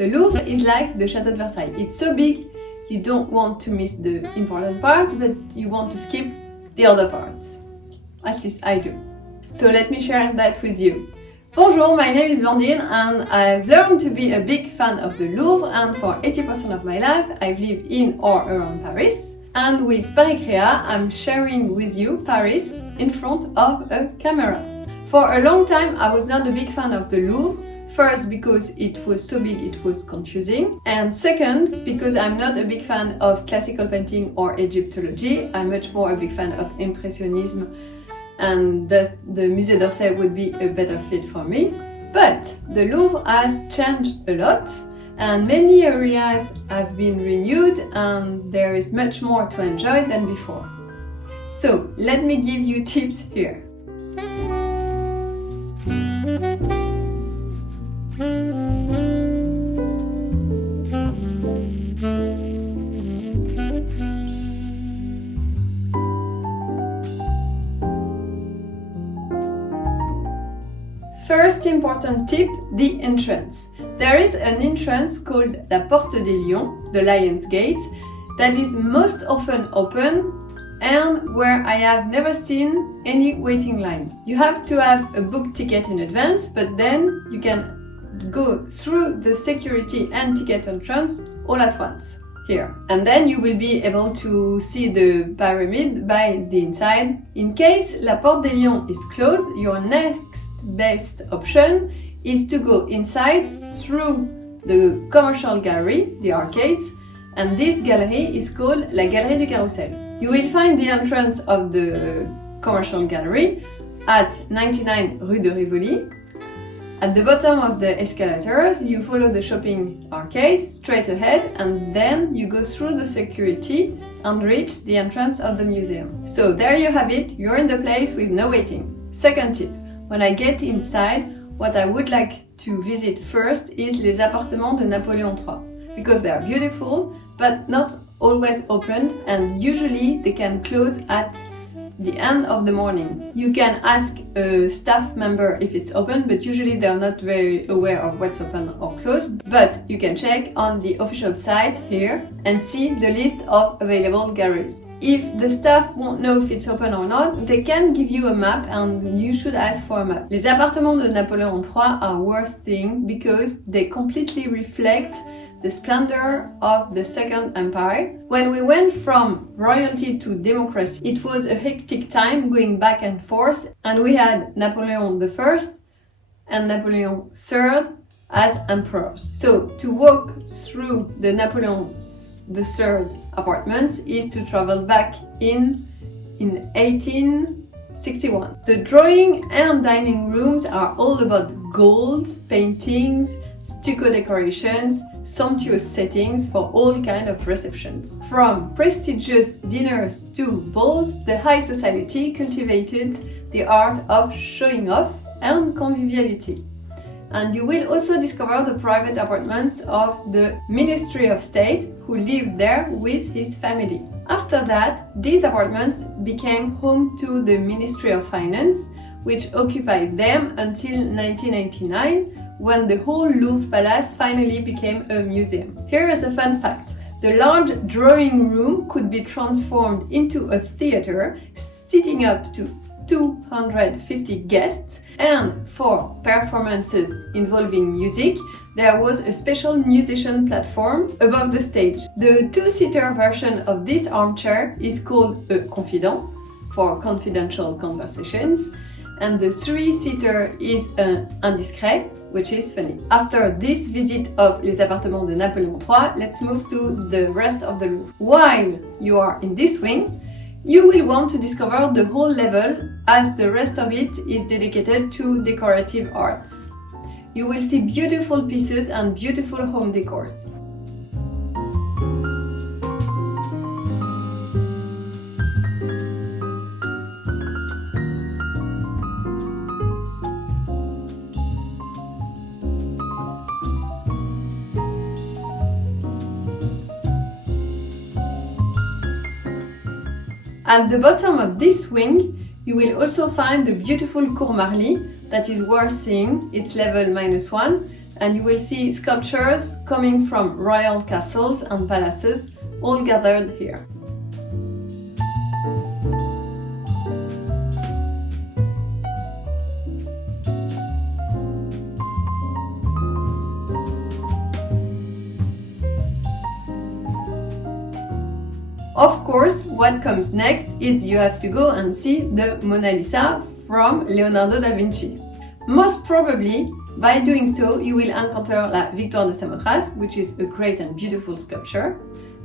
The Louvre is like the Château de Versailles. It's so big, you don't want to miss the important part, but you want to skip the other parts. At least I do. So let me share that with you. Bonjour, my name is Blandine and I've learned to be a big fan of the Louvre, and for 80% of my life I've lived in or around Paris. And with Paris Créa, I'm sharing with you Paris in front of a camera. For a long time I was not a big fan of the Louvre. First, because it was so big it was confusing, and second, because I'm not a big fan of classical painting or Egyptology. I'm much more a big fan of Impressionism, and thus the Musée d'Orsay would be a better fit for me. But the Louvre has changed a lot, and many areas have been renewed, and there is much more to enjoy than before. So let me give you tips here. First important tip, the entrance. There is an entrance called la Porte des Lions, the Lion's Gate, that is most often open and where I have never seen any waiting line. You have to have a book ticket in advance, but then you can go through the security and ticket entrance all at once here. And then you will be able to see the pyramid by the inside. In case la Porte des Lions is closed, your next best option is to go inside through the commercial gallery, the arcades, and this gallery is called la Galerie du Carrousel. You will find the entrance of the commercial gallery at 99 Rue de Rivoli. At the bottom of the escalators, you follow the shopping arcade straight ahead, and then you go through the security and reach the entrance of the museum. So there you have it, you're in the place with no waiting. Second tip, when I get inside, what I would like to visit first is les appartements de Napoléon III, because they are beautiful, but not always open, and usually they can close at the end of the morning. You can ask a staff member if it's open, but usually they are not very aware of what's open or closed. But you can check on the official site here and see the list of available galleries. If the staff won't know if it's open or not, they can give you a map and you should ask for a map. Les appartements de Napoléon III are worth seeing because they completely reflect the splendor of the Second Empire. When we went from royalty to democracy, it was a hectic time going back and forth, and we had Napoleon I and Napoleon III as emperors. So to walk through the Napoleon III apartments is to travel back in 1861. The drawing and dining rooms are all about gold, paintings, stucco decorations, sumptuous settings for all kinds of receptions. From prestigious dinners to balls, the high society cultivated the art of showing off and conviviality. And you will also discover the private apartments of the Ministry of State, who lived there with his family. After that, these apartments became home to the Ministry of Finance, which occupied them until 1999, when the whole Louvre Palace finally became a museum. Here is a fun fact. The large drawing room could be transformed into a theater, seating up to 250 guests, and for performances involving music, there was a special musician platform above the stage. The two-seater version of this armchair is called a confidant, for confidential conversations, and the three-seater is an indiscret, which is funny. After this visit of les appartements de Napoléon III, let's move to the rest of the Louvre. While you are in this wing, you will want to discover the whole level, as the rest of it is dedicated to decorative arts. You will see beautiful pieces and beautiful home decors. At the bottom of this wing, you will also find the beautiful Cour Marly that is worth seeing. It's level -1, and you will see sculptures coming from royal castles and palaces all gathered here. Of course, what comes next is you have to go and see the Mona Lisa from Leonardo da Vinci. Most probably, by doing so, you will encounter La Victoire de Samothrace, which is a great and beautiful sculpture,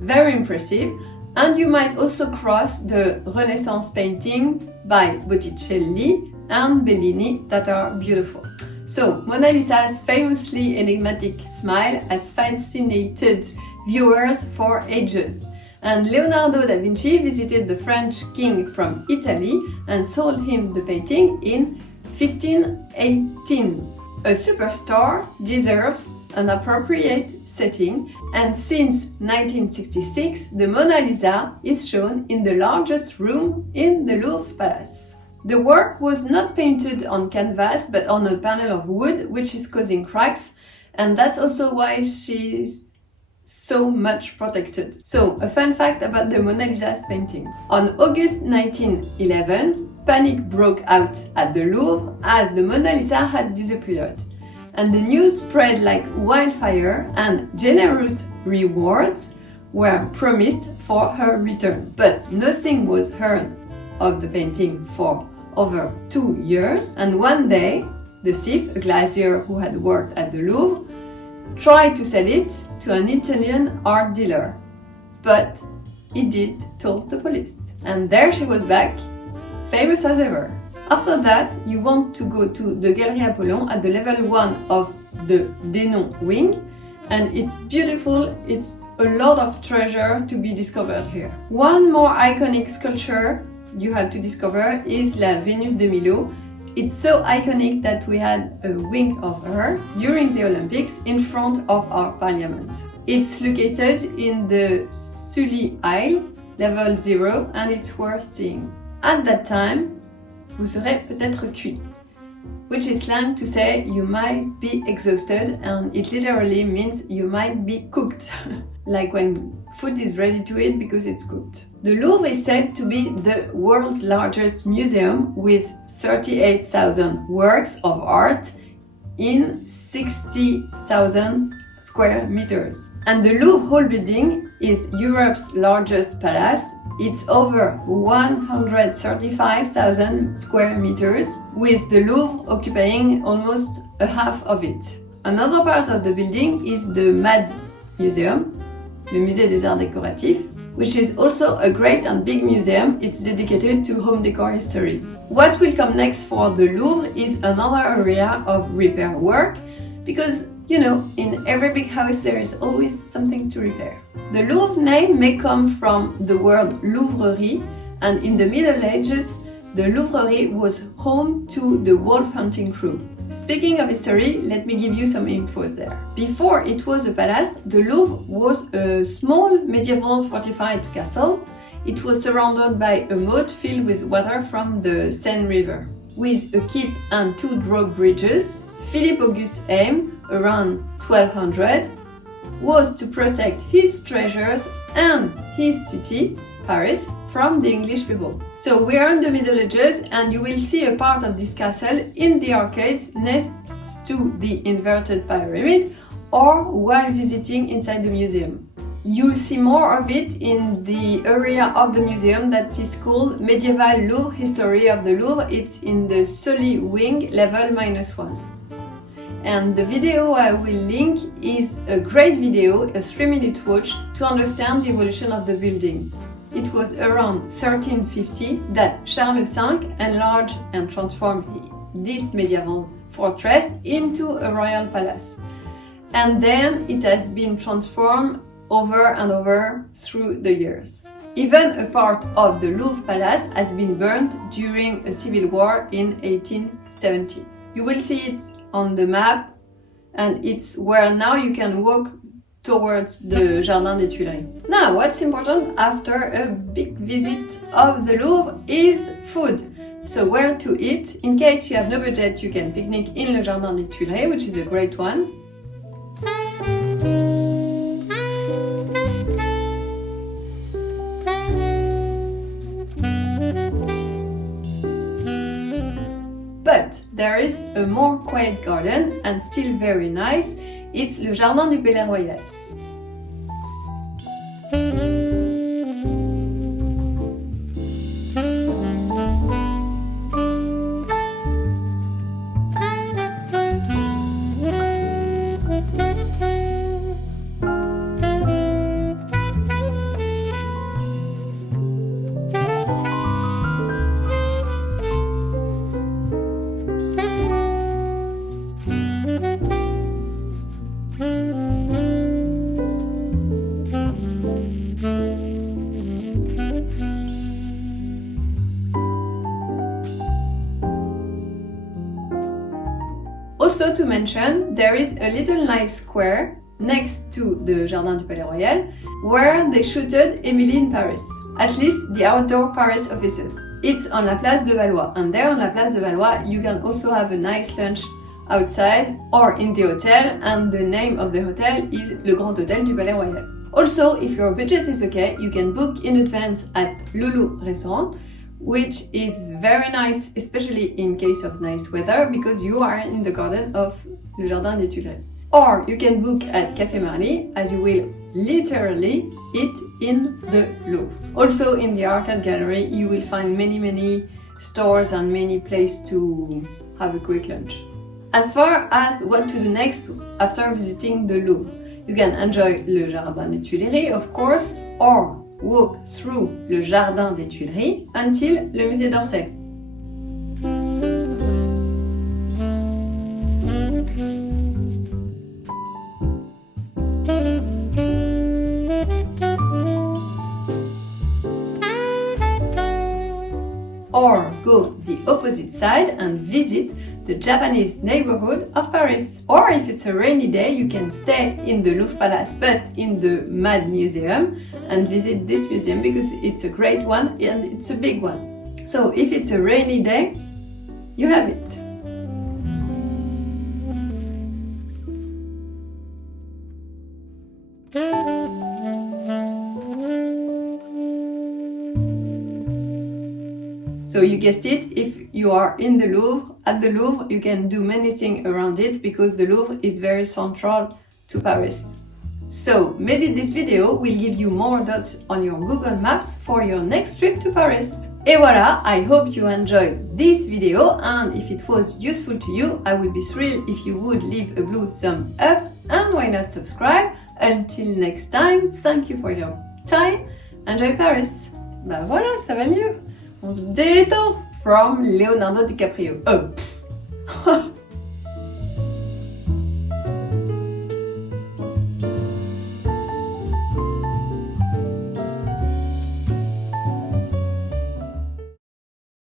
very impressive, and you might also cross the Renaissance painting by Botticelli and Bellini that are beautiful. So, Mona Lisa's famously enigmatic smile has fascinated viewers for ages. And Leonardo da Vinci visited the French king from Italy and sold him the painting in 1518. A superstar deserves an appropriate setting, and since 1966 the Mona Lisa is shown in the largest room in the Louvre Palace. The work was not painted on canvas but on a panel of wood, which is causing cracks, and that's also why she's so much protected. So, a fun fact about the Mona Lisa's painting. On August 1911, panic broke out at the Louvre as the Mona Lisa had disappeared. And the news spread like wildfire, and generous rewards were promised for her return. But nothing was heard of the painting for over 2 years, and one day, the thief, a glazier who had worked at the Louvre, tried to sell it to an Italian art dealer, but he did told the police. And there she was back, famous as ever. After that, you want to go to the Galerie Apollon at the level 1 of the Dénon wing, and it's beautiful, it's a lot of treasure to be discovered here. One more iconic sculpture you have to discover is La Vénus de Milo. It's so iconic that we had a wing of her during the Olympics in front of our parliament. It's located in the Sully Isle, level 0, and it's worth seeing. At that time, vous serez peut-être cuit, which is slang to say you might be exhausted, and it literally means you might be cooked, like when food is ready to eat because it's cooked. The Louvre is said to be the world's largest museum with 38,000 works of art in 60,000 square meters. And the Louvre whole building is Europe's largest palace. It's over 135,000 square meters, with the Louvre occupying almost a half of it. Another part of the building is the MAD Museum, le Musée des Arts Décoratifs, which is also a great and big museum. It's dedicated to home decor history. What will come next for the Louvre is another area of repair work, because, you know, in every big house there is always something to repair. The Louvre name may come from the word Louvrerie, and in the Middle Ages, the Louvrerie was home to the wolf hunting crew. Speaking of history, let me give you some infos there. Before it was a palace, the Louvre was a small medieval fortified castle. It was surrounded by a moat filled with water from the Seine River. With a keep and 2 drawbridges, Philippe Auguste's aim, around 1200, was to protect his treasures and his city, Paris, from the English people. So we are in the Middle Ages, and you will see a part of this castle in the arcades next to the inverted pyramid or while visiting inside the museum. You'll see more of it in the area of the museum that is called Medieval Louvre History of the Louvre. It's in the Sully wing, level -1. And the video I will link is a great video, a 3-minute watch, to understand the evolution of the building. It was around 1350 that Charles V enlarged and transformed this medieval fortress into a royal palace. And then it has been transformed over and over through the years. Even a part of the Louvre Palace has been burned during a civil war in 1870. You will see it on the map, and it's where now you can walk towards the Jardin des Tuileries. Now, what's important after a big visit of the Louvre is food. So where to eat? In case you have no budget, you can picnic in le Jardin des Tuileries, which is a great one. there is a more quiet garden and still very nice. It's le Jardin du Palais Royal. Also to mention, there is a little nice square next to the Jardin du Palais Royal where they shooted Emily in Paris, at least the outdoor Paris offices. It's on la Place de Valois, and there on la Place de Valois you can also have a nice lunch outside or in the hotel, and the name of the hotel is Le Grand Hôtel du Palais Royal. Also, if your budget is okay, you can book in advance at Louvre restaurant, which is very nice, especially in case of nice weather, because you are in the garden of Le Jardin des Tuileries. Or you can book at Café Marly, as you will literally eat in the Louvre. Also in the arcade gallery you will find many stores and many places to have a quick lunch. As far as what to do next after visiting the Louvre, you can enjoy Le Jardin des Tuileries, of course, or walk through le Jardin des Tuileries until le Musée d'Orsay. Or go the opposite side and visit the Japanese neighborhood of Paris. Or if it's a rainy day, you can stay in the Louvre Palace, but in the Mad Museum, and visit this museum because it's a great one and it's a big one. So if it's a rainy day, you have it. So you guessed it, if you are in the Louvre, at the Louvre, you can do many things around it because the Louvre is very central to Paris. So maybe this video will give you more dots on your Google Maps for your next trip to Paris. Et voilà, I hope you enjoyed this video, and if it was useful to you, I would be thrilled if you would leave a blue thumb up, and why not subscribe. Until next time, thank you for your time, enjoy Paris. Bah voilà, ça va mieux. On se détend. From Leonardo DiCaprio. Oh.